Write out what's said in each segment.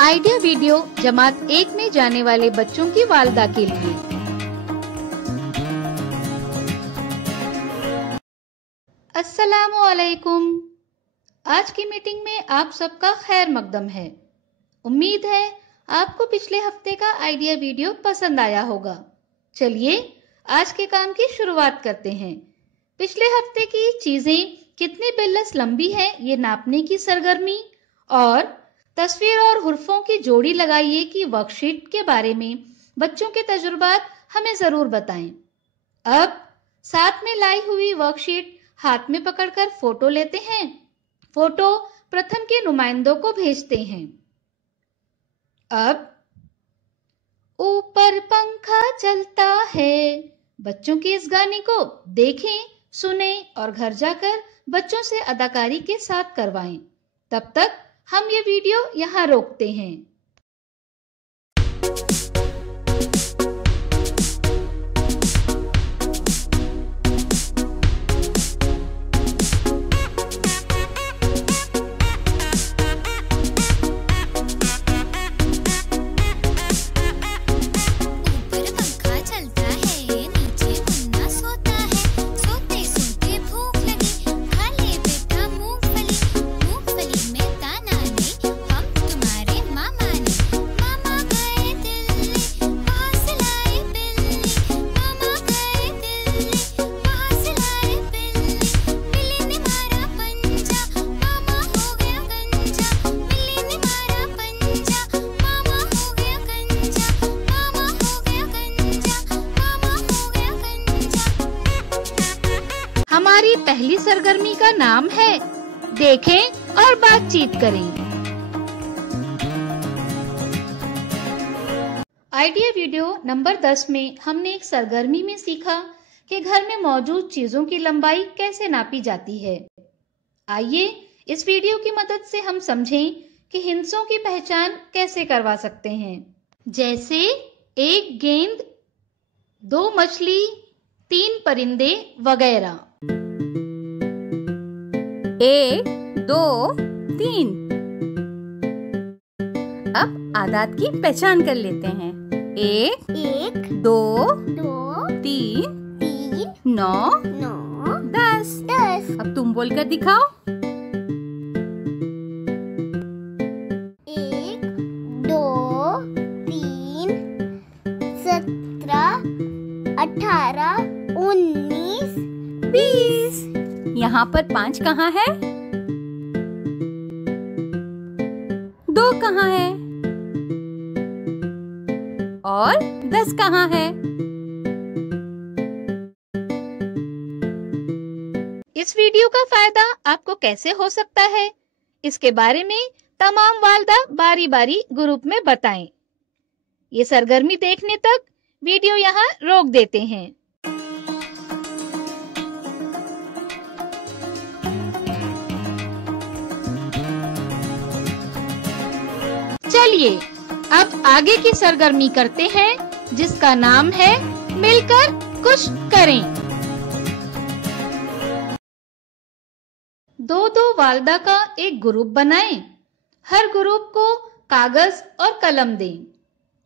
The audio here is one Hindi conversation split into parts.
आइडिया वीडियो जमात 1 में जाने वाले बच्चों की वालिदा के लिए। अस्सलामु अलैकुम। आज की मीटिंग में आप सबका खैर मकदम है। उम्मीद है आपको पिछले हफ्ते का आइडिया वीडियो पसंद आया होगा। चलिए आज के काम की शुरुआत करते हैं। पिछले हफ्ते की चीजें कितनी बिल्लस लंबी है ये नापने की सरगर्मी और तस्वीर और हुर्फों की जोड़ी लगाइए की वर्कशीट के बारे में बच्चों के तजुर्बात हमें जरूर बताएं। अब साथ में लाई हुई वर्कशीट हाथ में पकड़कर फोटो लेते हैं। फोटो प्रथम के नुमाइंदों को भेजते हैं। अब ऊपर पंखा चलता है, बच्चों के इस गाने को देखें, सुने और घर जाकर बच्चों से अदाकारी के साथ करवाएं। तब तक हम ये वीडियो यहाँ रोकते हैं। हमारी पहली सरगर्मी का नाम है देखें और बातचीत करें। आइडिया वीडियो नंबर 10 में हमने एक सरगर्मी में सीखा कि घर में मौजूद चीजों की लंबाई कैसे नापी जाती है। आइए इस वीडियो की मदद से हम समझें कि हिंसों की पहचान कैसे करवा सकते हैं। जैसे एक गेंद, 2 मछली, 3 परिंदे वगैरह। 1, 2, 3। अब आदाद की पहचान कर लेते हैं। 1, 2, 3, 9, 10। अब तुम बोलकर दिखाओ। 1, 2, 3, 17, 18, 19, 20। यहाँ पर 5 कहाँ है? 2 कहाँ है? और 10 कहाँ है? इस वीडियो का फायदा आपको कैसे हो सकता है, इसके बारे में तमाम वालिदा बारी बारी ग्रुप में बताएं। ये सरगर्मी देखने तक वीडियो यहाँ रोक देते हैं। चलिए अब आगे की सरगर्मी करते हैं जिसका नाम है मिलकर कुछ करें। 2-2 वालिदा का एक ग्रुप बनाएं। हर ग्रुप को कागज और कलम दें।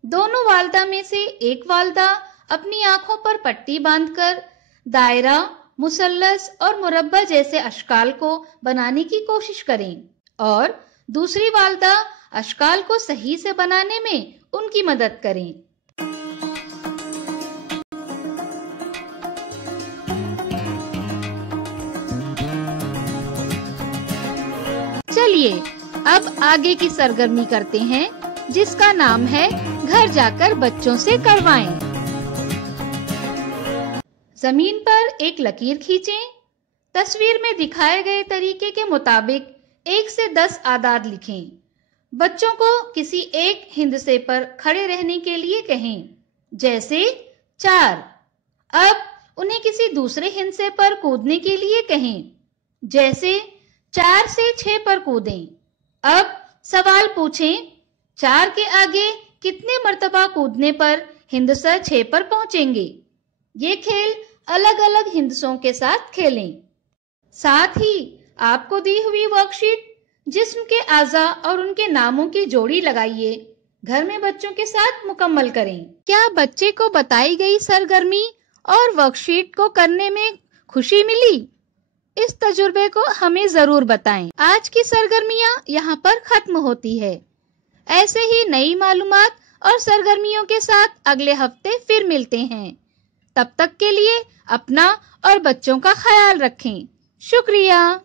दोनों वालिदा में से एक वालिदा अपनी आंखों पर पट्टी बांधकर दायरा, मुसल्लस और मुरब्बा जैसे अशकाल को बनाने की कोशिश करें और दूसरी वालिदा अशकाल को सही से बनाने में उनकी मदद करें। चलिए अब आगे की सरगर्मी करते हैं जिसका नाम है घर जाकर बच्चों से करवाएं। जमीन पर एक लकीर खींचें। तस्वीर में दिखाए गए तरीके के मुताबिक 1 से 10 आदाद लिखें। बच्चों को किसी एक हिंदसे पर खड़े रहने के लिए कहें, जैसे 4। अब उन्हें किसी दूसरे हिंसे पर कूदने के लिए कहें, जैसे 4 से 6 पर कूदें। अब सवाल पूछें, 4 के आगे कितने मर्तबा कूदने पर हिंदसा 6 पर पहुंचेंगे। ये खेल अलग अलग हिंदसों के साथ खेलें। साथ ही आपको दी हुई वर्कशीट जिस्म के आज़ा और उनके नामों की जोड़ी लगाइए। घर में बच्चों के साथ मुकम्मल करें। क्या बच्चे को बताई गई सरगर्मी और वर्कशीट को करने में खुशी मिली? इस तजुर्बे को हमें जरूर बताएं। आज की सरगर्मियां यहाँ पर खत्म होती है। ऐसे ही नई मालूमात और सरगर्मियों के साथ अगले हफ्ते फिर मिलते हैं। तब तक के लिए अपना और बच्चों का ख्याल रखें। शुक्रिया।